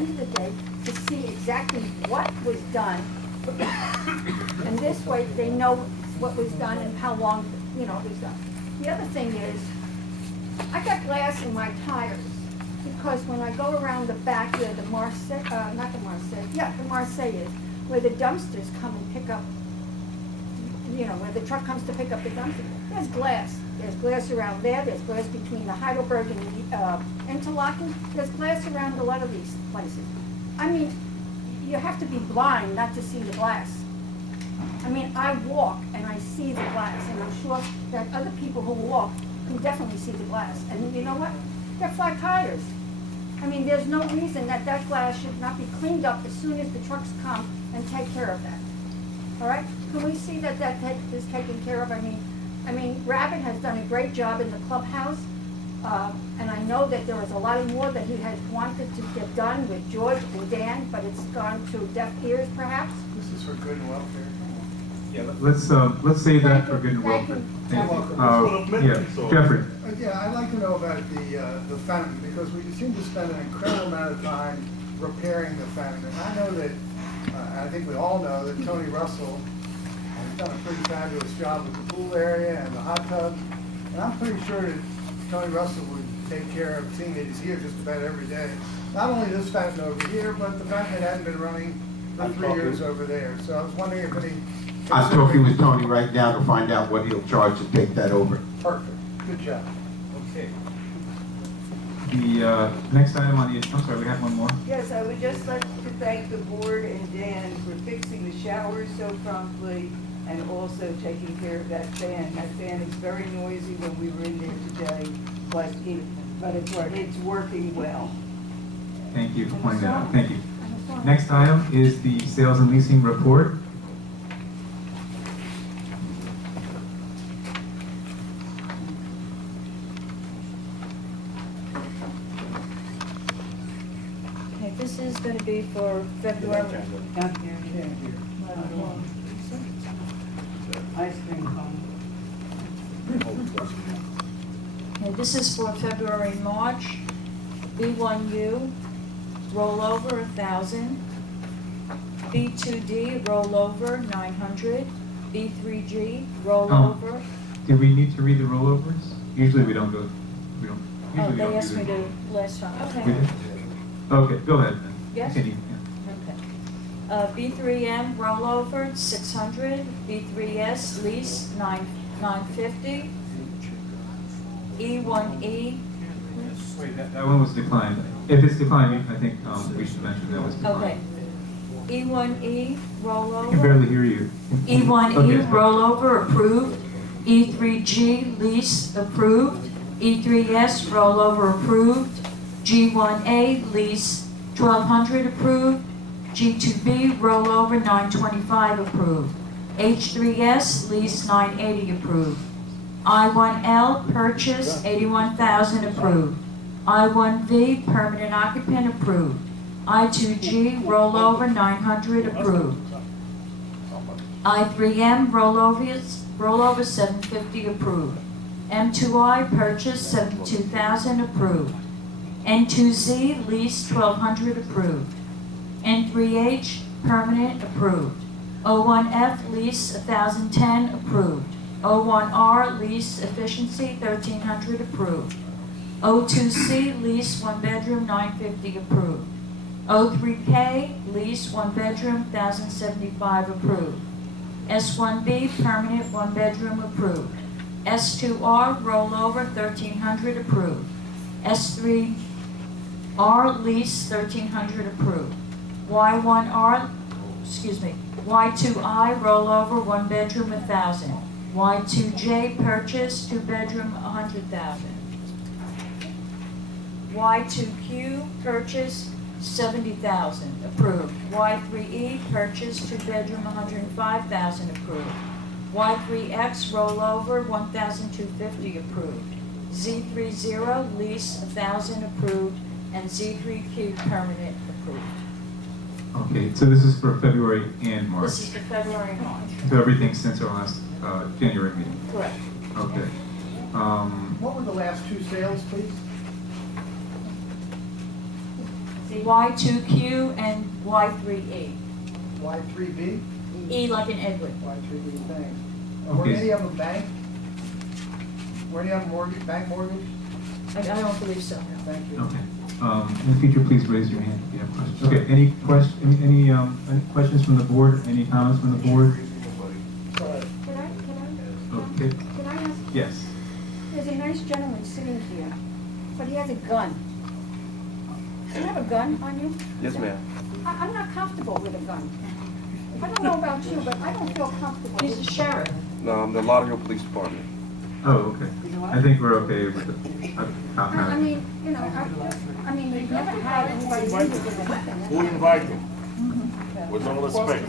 end of the day to see exactly what was done. And this way, they know what was done and how long, it was done. The other thing is, I got glass in my tires because when I go around the back where the Marseille is, where the dumpsters come and pick up, where the truck comes to pick up the dumpster, there's glass. There's glass around there, there's glass between the Heidelberg and the Interlaken, there's glass around a lot of these places. I mean, you have to be blind not to see the glass. I mean, I walk and I see the glass, and I'm sure that other people who walk can definitely see the glass. And you know what? They're flat tires. I mean, there's no reason that glass should not be cleaned up as soon as the trucks come and take care of that. All right? Can we see that is taken care of? I mean, Rabbit has done a great job in the clubhouse, and I know that there is a lot more that he has wanted to get done with George and Dan, but it's gone to deaf ears, perhaps. This is for good and welfare. Yeah, let's save that for good and Thank welfare. you. Thank you. Yeah, Jeffrey. Yeah, I'd like to know about the fountain, because we seem to spend an incredible amount of time repairing the fountain. And I know that, I think we all know that Tony Russell has done a pretty fabulous job with the pool area and the hot tub. And I'm pretty sure that Tony Russell would take care of, seeing that he's here just about every day. Not only this fountain over here, but the fountain that hadn't been running for 3 years over there. So I was wondering if any... I'm talking with Tony right now to find out what he'll charge to take that over. Perfect. Good job. Okay. The next item on the, I'm sorry, we have one more. Yes, I would just like to thank the board and Dan for fixing the showers so promptly and also taking care of that fan. That fan is very noisy when we were in there today, but it's working well. Thank you for pointing that out. Thank you. Next item is the sales and leasing report. Okay, this is going to be for February. Ice cream cone. Okay, this is for February, March. B1U, rollover 1,000. B2D, rollover 900. B3G, rollover. Do we need to read the rollovers? Usually we don't go, we don't. Oh, Usually we they don't asked do me them. to last time. We Okay. did? Okay, go ahead then. Yes? Continue, yeah. Okay. B3M, rollover 600. B3S, lease 950. E1E. Wait, that one was declined. If it's declined, I think we should mention that was Okay. declined. E1E, rollover. I can barely hear you. E1E, Okay. rollover approved. E3G, lease approved. E3S, rollover approved. G1A, lease 1,200 approved. G2B, rollover 925 approved. H3S, lease 980 approved. I1L, purchase 81,000 approved. I1V, permanent occupant approved. I2G, rollover 900 approved. I3M, rollover 750 approved. M2I, purchase 72,000 approved. N2Z, lease 1,200 approved. N3H, permanent approved. O1F, lease 1,010 approved. O1R, lease efficiency 1,300 approved. O2C, lease 1 bedroom 950 approved. O3K, lease 1 bedroom 1,075 approved. S1B, permanent 1 bedroom approved. S2R, rollover 1,300 approved. S3R, lease 1,300 approved. Y1R, Y2I, rollover 1 bedroom 1,000. Y2J, purchase 2 bedroom 100,000. Y2Q, purchase 70,000 approved. Y3E, purchase 2 bedroom 105,000 approved. Y3X, rollover 1,250 approved. Z30, lease 1,000 approved, and Z3Q, permanent approved. Okay, so this is for February and March. This is for February and March. So everything since our last January meeting. Correct. Okay. What were the last two sales, please? Y2Q and Y3E. Y3B, E like in Edward. Y3B, thanks. Were Okay. any of them bank? Were any of them bank mortgage? I don't believe so, no. Thank you. Okay. In the future, please raise your hand if you have questions. Okay, any questions from the board? Any comments from the board? Sorry. Okay, Can I ask, yes. there's a nice gentleman sitting here, but he has a gun. Do you have a gun on you? Yes, ma'am. I'm not comfortable with a gun. I don't know about you, but I don't feel comfortable. He's a sheriff. No, I'm the Lauderdale Police Department. Oh, okay. I think we're okay with the. I mean, you know, I mean, we've never had anybody in here with a weapon. Who invited him? With all respect.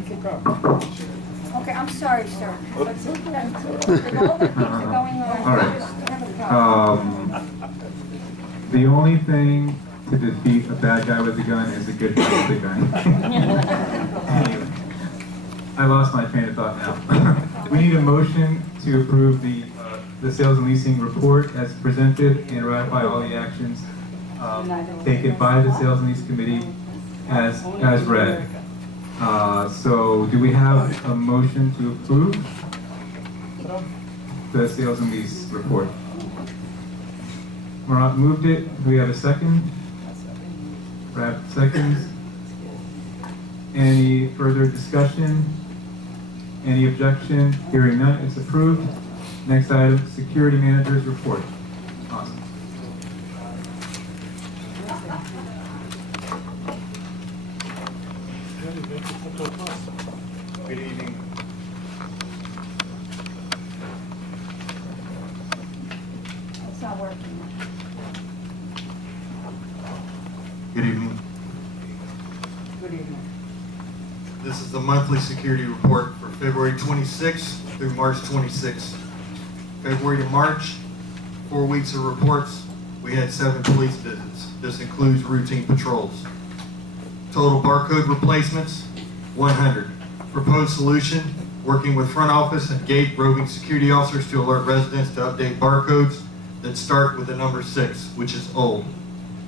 Okay, I'm sorry, sir. But with all the things that are going on, All right. I just have a problem. The only thing to defeat a bad guy with a gun is a good guy with a gun. Anyway, I lost my train of thought now. We need a motion to approve the sales and leasing report as presented and ratify all the actions taken by the sales and lease committee as read. So do we have a motion to approve the sales and lease report? Marat moved it. Do we have a second? Brad seconds. Any further discussion? Any objection? Hearing none, it's approved. Next item, security manager's report. Awesome. Good evening. It's not working. Good evening. Good evening. This is the monthly security report for February 26th through March 26th. February to March, 4 weeks of reports. We had 7 police visits. This includes routine patrols. Total barcode replacements, 100. Proposed solution, working with front office and gate roving security officers to alert residents to update barcodes that start with the number 6, which is old.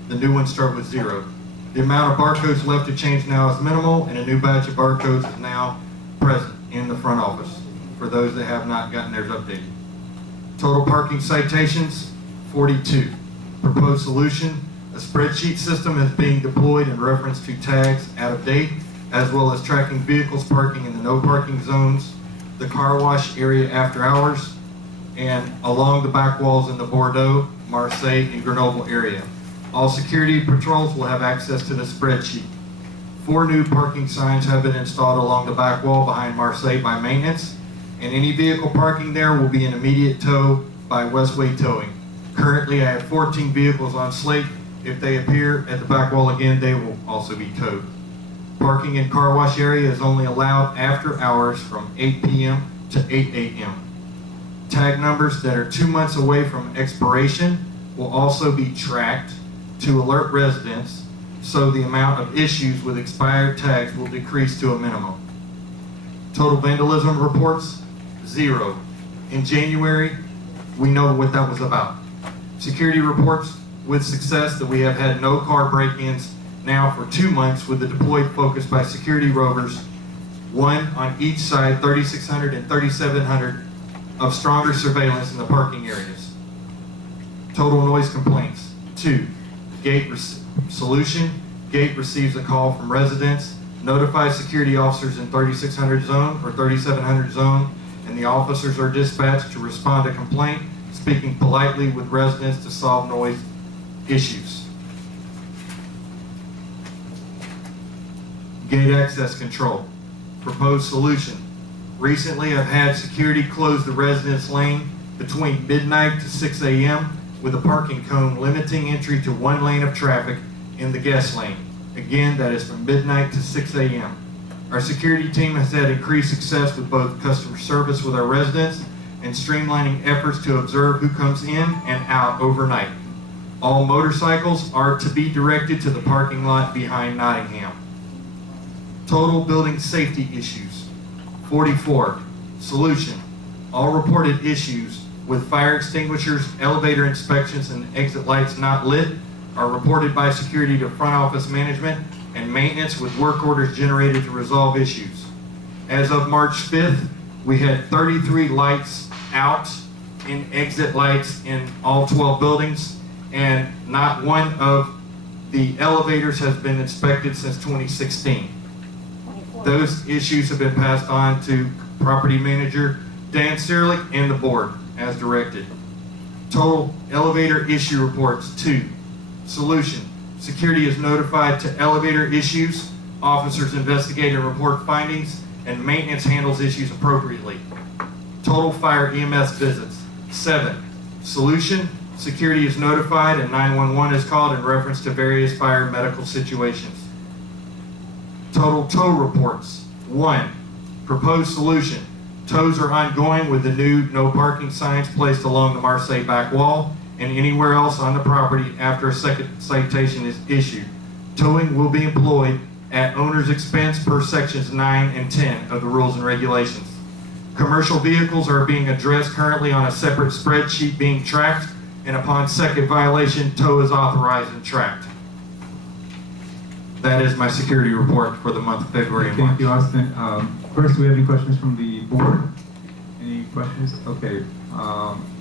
The new ones start with 0. The amount of barcodes left to change now is minimal, and a new batch of barcodes is now present in the front office for those that have not gotten theirs updated. Total parking citations, 42. Proposed solution, a spreadsheet system is being deployed in reference to tags out of date, as well as tracking vehicles parking in the no parking zones, the car wash area after hours, and along the back walls in the Bordeaux, Marseille, and Grenoble area. All security patrols will have access to the spreadsheet. 4 new parking signs have been installed along the back wall behind Marseille by maintenance, and any vehicle parking there will be in immediate tow by Westway Towing. Currently, I have 14 vehicles on slate. If they appear at the back wall again, they will also be towed. Parking in car wash area is only allowed after hours from 8 p.m. to 8 a.m. Tag numbers that are 2 months away from expiration will also be tracked to alert residents, so the amount of issues with expired tags will decrease to a minimum. Total vandalism reports, 0. In January, we know what that was about. Security reports with success that we have had no car break-ins now for 2 months with the deployed focus by security rovers, 1 on each side, 3,600 and 3,700 of stronger surveillance in the parking areas. Total noise complaints, 2. Gate solution, gate receives a call from residents, notifies security officers in 3,600 zone or 3,700 zone, and the officers are dispatched to respond to complaint, speaking politely with residents to solve noise issues. Gate access control, proposed solution. Recently, I've had security close the residence lane between midnight to 6 a.m. with a parking cone limiting entry to 1 lane of traffic in the guest lane. Again, that is from midnight to 6 a.m. Our security team has had increased success with both customer service with our residents and streamlining efforts to observe who comes in and out overnight. All motorcycles are to be directed to the parking lot behind Nottingham. Total building safety issues, 44. Solution, all reported issues with fire extinguishers, elevator inspections, and exit lights not lit are reported by security to front office management and maintenance with work orders generated to resolve issues. As of March 5th, we had 33 lights out in exit lights in all 12 buildings, and not one of the elevators has been inspected since 2016. 24. Those issues have been passed on to property manager Dan Serlich and the board as directed. Total elevator issue reports 2. Solution: security is notified to elevator issues, officers investigate and report findings, and maintenance handles issues appropriately. Total fire EMS visits 7. Solution: security is notified and 911 is called in reference to various fire medical situations. Total tow reports 1. Proposed solution: tows are ongoing with the new no parking signs placed along the Marseille back wall and anywhere else on the property after a second citation is issued. Towing will be employed at owner's expense per sections 9 and 10 of the rules and regulations. Commercial vehicles are being addressed currently on a separate spreadsheet being tracked, and upon second violation, tow is authorized and tracked. That is my security report for the month of February and March. Thank you, Austin. First, do we have any questions from the board? Any questions? Okay.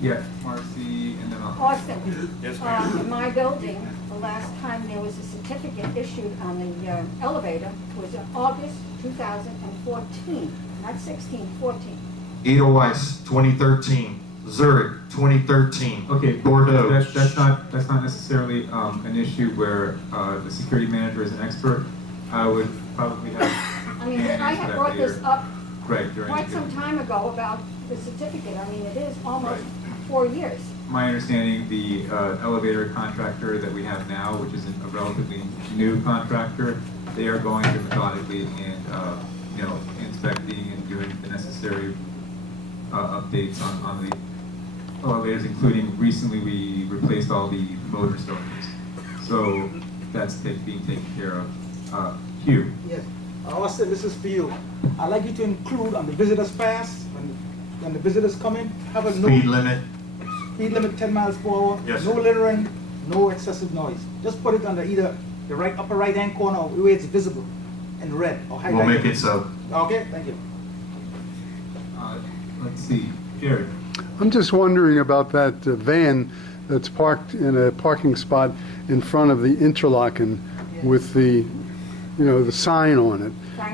Yeah, Marcy, and then I'll... Austin, Yes, ma'am. in my building, the last time there was a certificate issued on the elevator was in August 2014, not 16, 14. Edelweiss, 2013. Zurich, 2013. Okay, Bordeaux. That's not necessarily an issue where the security manager is an expert. I would probably have... I mean, I had brought this up Right, during quite the- some time ago about the certificate. I mean, it is almost 4 years. My understanding, the elevator contractor that we have now, which is a relatively new contractor, they are going to methodically and, inspecting and doing the necessary updates on the elevators, including recently we replaced all the motor cylinders. So that's being taken care of. Hugh? Yes. Austin, this is for you. I'd like you to include on the visitor's pass, when the visitors come in, have a Speed note. limit. Speed limit 10 miles per hour. Yes, No sir. littering, no excessive noise. Just put it under either the upper right hand corner or where it's visible in red or highlighted. We'll make it so. Okay, thank you. Let's see, Jared? I'm just wondering about that van that's parked in a parking spot in front of the Interlaken with the, the sign on it.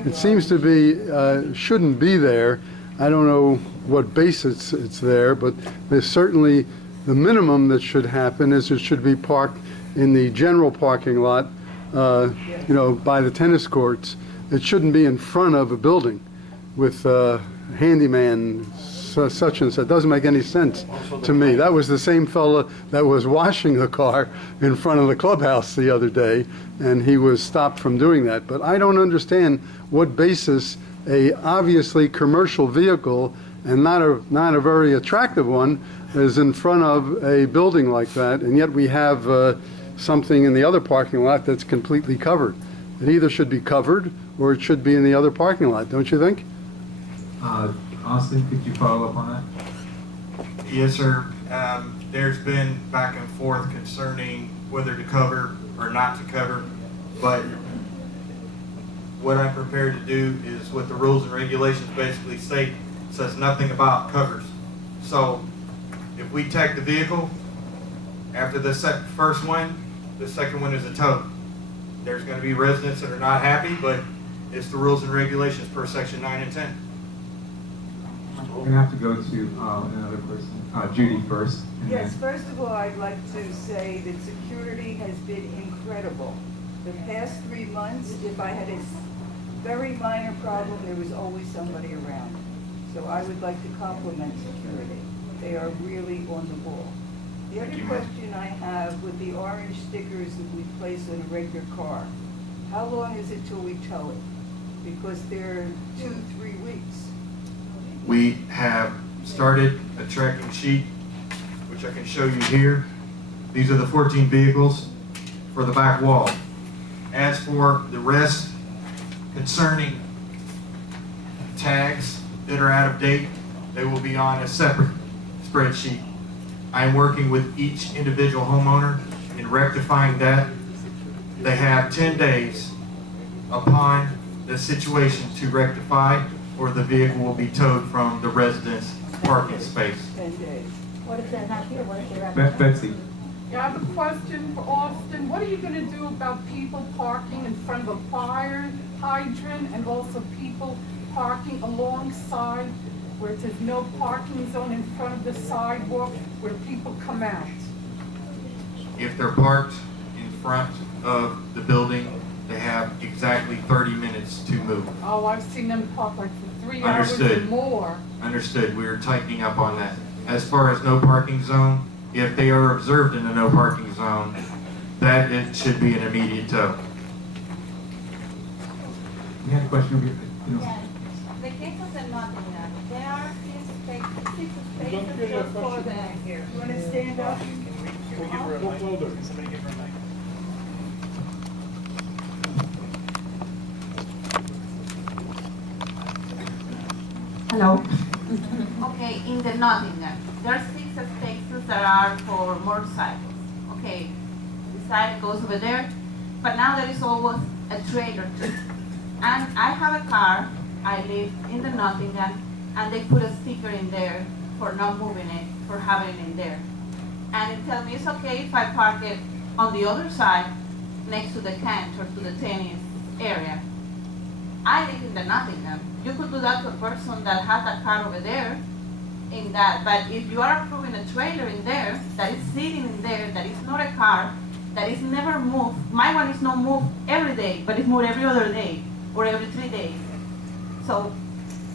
It seems to be, shouldn't be there. I don't know what basis it's there, but there's certainly, the minimum that should happen is it should be parked in the general parking lot, by the tennis courts. It shouldn't be in front of a building with handyman such and such. It doesn't make any sense to me. That was the same fella that was washing the car in front of the clubhouse the other day, and he was stopped from doing that. But I don't understand what basis a obviously commercial vehicle, and not a very attractive one, is in front of a building like that, and yet we have something in the other parking lot that's completely covered. It either should be covered or it should be in the other parking lot, don't you think? Austin, could you follow up on that? Yes, sir. There's been back and forth concerning whether to cover or not to cover, but what I'm prepared to do is what the rules and regulations basically state. It says nothing about covers. So if we tag the vehicle, after the first one, the second one is a tow. There's going to be residents that are not happy, but it's the rules and regulations per section 9 and 10. We're gonna have to go to another person, Judy first. and Yes, then- first of all, I'd like to say that security has been incredible. The past 3 months, if I had a very minor problem, there was always somebody around. So I would like to compliment security. They are really on the ball. The other question I have with the orange stickers that we place on a regular car, how long is it till we tow it? Because they're 2-3 weeks. We have started a tracking sheet, which I can show you here. These are the 14 vehicles for the back wall. As for the rest concerning tags that are out of date, they will be on a separate spreadsheet. I am working with each individual homeowner In rectifying that, they have 10 days upon the situation to rectify, or the vehicle will be towed from the residence parking space. 10 days. What if they're not here, what if they're at? Betsy, Yeah, I have a question for Austin. What are you gonna do about people parking in front of a fire hydrant and also people parking alongside where it says no parking zone in front of the sidewalk where people come out? If they're parked in front of the building, they have exactly 30 minutes to move. Oh, I've seen them park like for 3 hours or Understood. more. Understood, we are tightening up on that. As far as no parking zone, if they are observed in the no parking zone, that it should be an immediate tow. you had a question over here? You know. Yes, the cases are not in that. There are six spaces just for the. You want to stand up? Hello? Okay, in the Nottingham, there are 6 spaces that are for motorcycles. Okay, the side goes over there, but now there is always a trailer too. And I have a car, I live in the Nottingham, and they put a sticker in there for not moving it, for having it in there. And it tells me it's okay if I park it on the other side, next to the Kent or to the tennis area. I live in the Nottingham. You could do that to a person that has a car over there in that, but if you are approving a trailer in there, that is sitting in there, that is not a car, that is never moved, my one is not moved every day, but it's moved every other day, or every 3 days. So,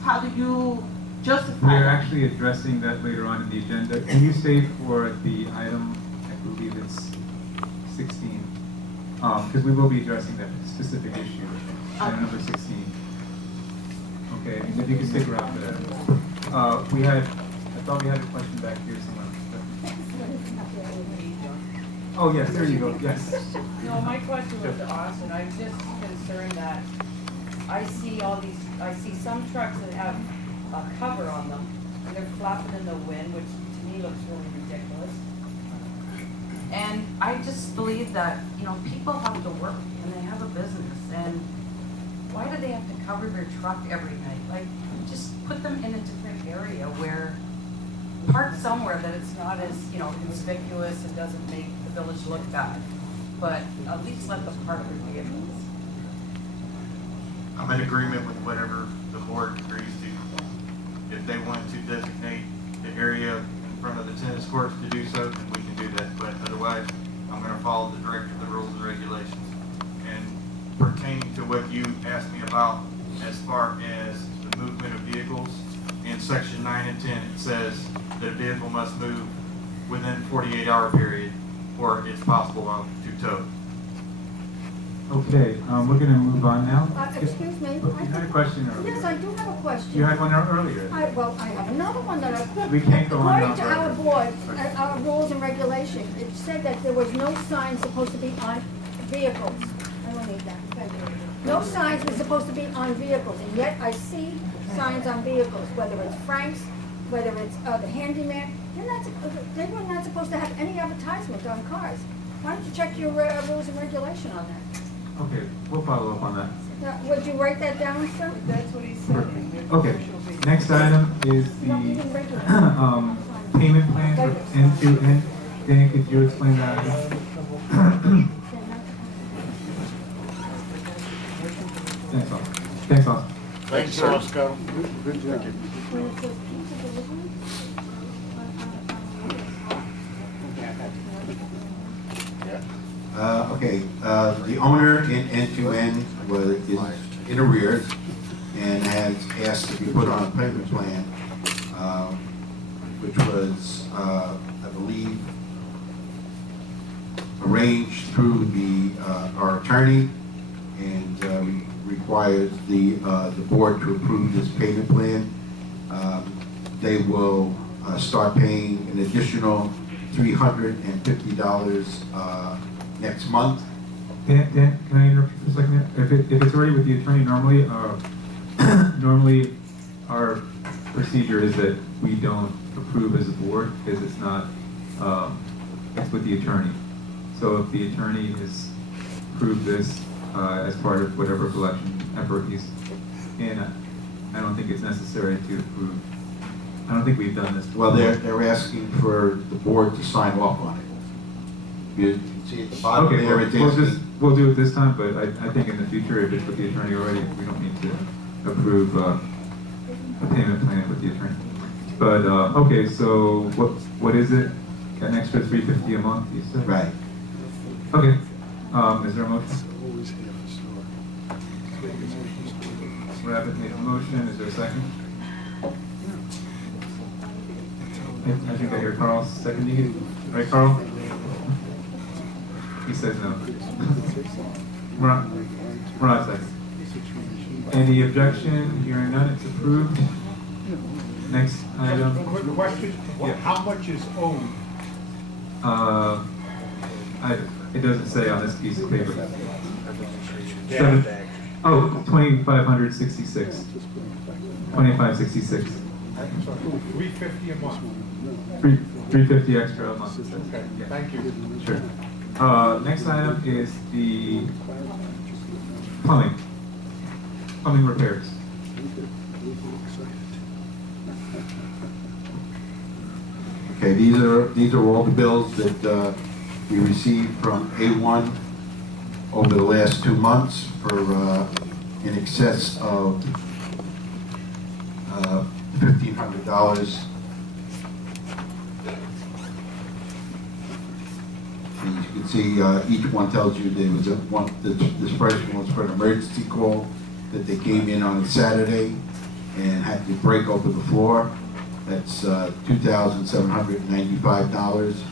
how do you justify We are that? actually addressing that later on in the agenda. Can you stay for the item, I believe it's 16? Because we will be addressing that specific issue, item number 16. Okay, if you can stick around for that. I thought we had a question back here somewhere. Oh, yes, there you go, yes. No, my question was to Austin. I'm just concerned that I see some trucks that have a cover on them, and they're flapping in the wind, which to me looks really ridiculous. And I just believe that, people have to work, and they have a business, and why do they have to cover their truck every night? Like, just put them in a different area where, park somewhere that it's not as, conspicuous and doesn't make the village look bad, but at least let them park their vehicles. I'm in agreement with whatever the board agrees to. If they want to designate the area in front of the tennis courts to do so, then we can do that. But otherwise, I'm going to follow the director of the rules and regulations. And pertaining to what you asked me about as far as the movement of vehicles, in section 9 and 10, it says that a vehicle must move within 48-hour period, or it's possible to tow. Okay, we're gonna move on now. Excuse me. You had a question earlier. Yes, I do have a question. You had one earlier. I have another one that I. We can't go on According to now our forever. board, our rules and regulations, it said that there was no sign supposed to be on vehicles. I don't need that, thank you. No signs were supposed to be on vehicles, and yet I see signs on vehicles, whether it's Frank's, whether it's the handyman. They were not supposed to have any advertisement on cars. Why don't you check your rules and regulation on that? Okay, we'll follow up on that. Now, would you write that down, sir? That's what he's saying. Okay, next item is the payment plan for end-to-end. Dan, could you explain that? Thanks, Austin. Thanks, Austin. Thank you, sir. Good job. When it says pizza delivery, The owner in end-to-end is in arrears and has asked to be put on a payment plan, which was, I believe, arranged through our attorney, and requires the board to approve this payment plan. They will start paying an additional $350 next month. Dan, can I interrupt you for a second? If it's already with the attorney, normally our procedure is that we don't approve as a board because it's not, it's with the attorney. So if the attorney has approved this as part of whatever collection effort he's in, I don't think it's necessary to approve. I don't think we've done this. Well, they're asking for the board to sign off on it. You can see at the bottom Okay, there, it's we'll asking. we'll do it this time, but I think in the future, if it's with the attorney already, we don't need to approve a payment plan with the attorney. But, okay, so what is it? An extra $350 a month, you said? Right. Okay, is there a motion? Rabbit made a motion, is there a second? I think I hear Carl seconding it, right, Carl? He says no. We're not second. Any objection? Hearing none, it's approved. Next item. Quick question, Yeah. how much is owed? It doesn't say on this piece of paper. Down. Oh, 2,566. 2,566. $350 a month. 350 extra a month. Okay, Yeah. thank you. Sure. Next item is the plumbing repairs. Okay, these are all the bills that we received from A1 over the last 2 months for in excess of $1,500. And you can see each one tells you there was the disbursement was for an emergency call that they came in on a Saturday and had to break open the floor. That's $2,795.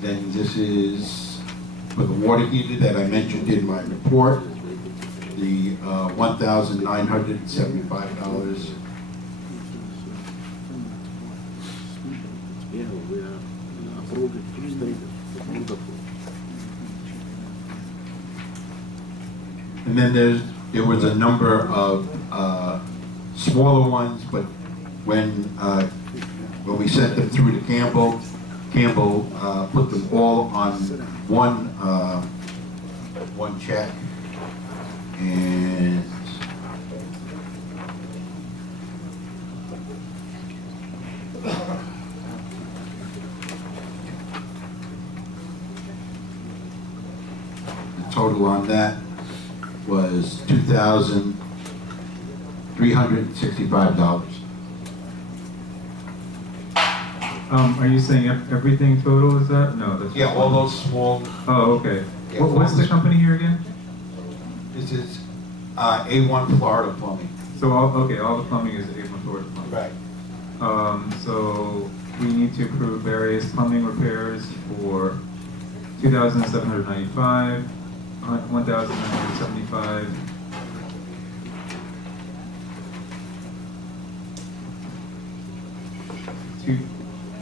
Then this is for the water heater that I mentioned in my report, the $1,975. And then there was a number of smaller ones, but when we sent them through to Campbell put them all on one check, and the total on that was $2,365. Are you saying everything total is that? No, that's. Yeah, all those small. Oh, okay. Yeah, What's the company here again? This is A1 Florida Plumbing. So, all the plumbing is A1 Florida Plumbing. Right. So we need to approve various plumbing repairs for $2,795, $1,975.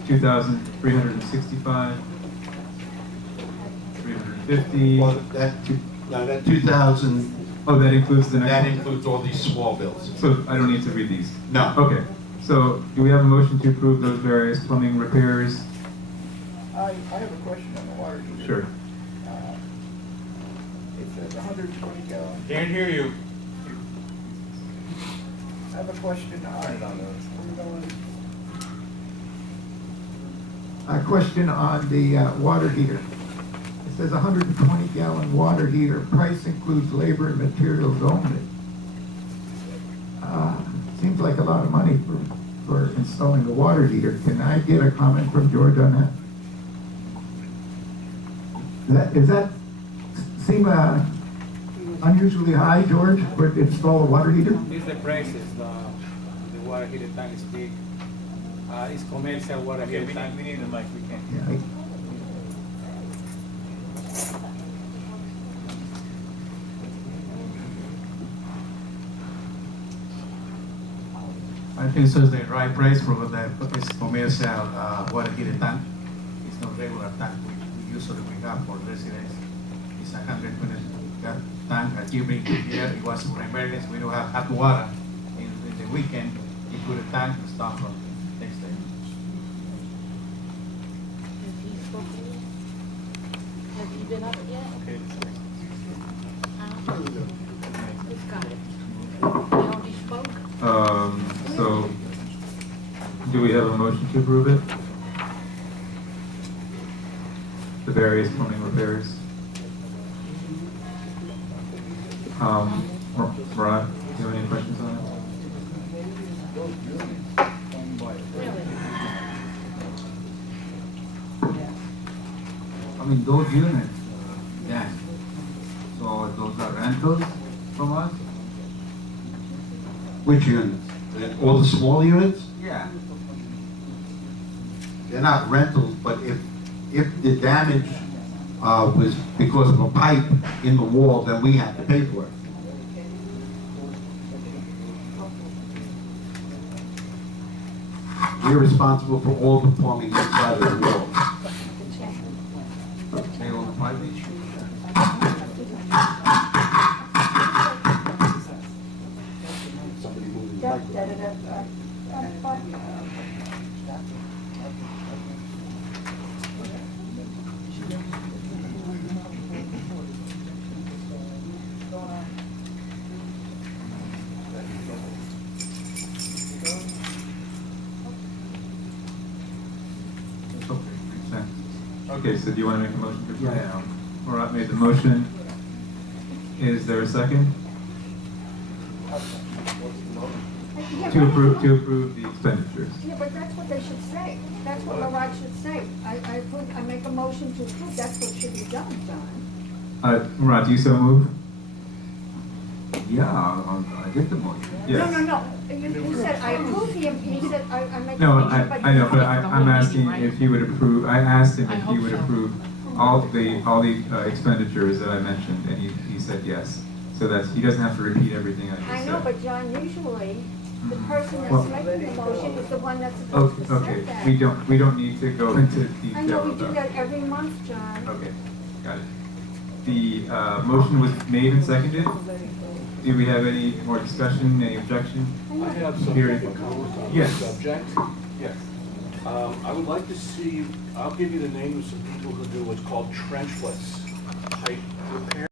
$2,365, $350. Well, that 2,000. Oh, that includes the next That one? includes all these small bills. So I don't need to read these? No. Okay. So do we have a motion to approve those various plumbing repairs? I have a question on the water heater. Sure. It says 120 gallons. Can't hear you. I have a question on. A question on the water heater. It says 120 gallon water heater. Price includes labor and materials only. Seems like a lot of money for installing a water heater. Can I get a comment from George on that? Does that seem unusually high, George, for to install a water heater? It's the prices, the water heater tank is big. It's commercial water heater tank. We need the mic, we can't. Yeah, I think it's the right price for the commercial water heater tank. It's not regular tank we usually have for residents. It's 120 tank that you bring here. It was for emergency. We don't have hot water in the weekend. You put a tank and start from next day. been up yet? Okay, Who's got it? They already spoke? So, do we have a motion to approve it? The various plumbing repairs? Marat, do you have any questions on it? I mean, those units, yeah. So those are rentals from us? Which units? All the small units? Yeah. They're not rentals, but if the damage was because of a pipe in the wall, then we have to pay for it. We're responsible for all the plumbing inside of the wall. They own the piping? Okay, so do you want to make a motion to approve? Yeah. Marat made the motion. Is there a second? To approve the expenditures. Yeah, but that's what they should say. That's what Marat should say. I make a motion to approve, that's what should be done, John. Marat, do you so move? Yeah, I did the motion. Yes. No. You said, I approve him, he said, I make a No, motion, but. I know, but The I'm whole asking meeting, right? if he would approve, I asked him I if he hope would so. approve all the expenditures that I mentioned, and he said yes. So that's, he doesn't have to repeat everything I just said. I know, but John, usually, the person Well- that's making the motion is the one that's supposed to say Okay, that. we don't need to go into detail I know, we do about- that every month, John. Okay, got it. The motion was made and seconded. Do we have any more discussion, any objection? I have some Hearing- comments on Yes. the subject. Yes. I would like to see, I'll give you the names of some people who do what's called trenchless pipe repair.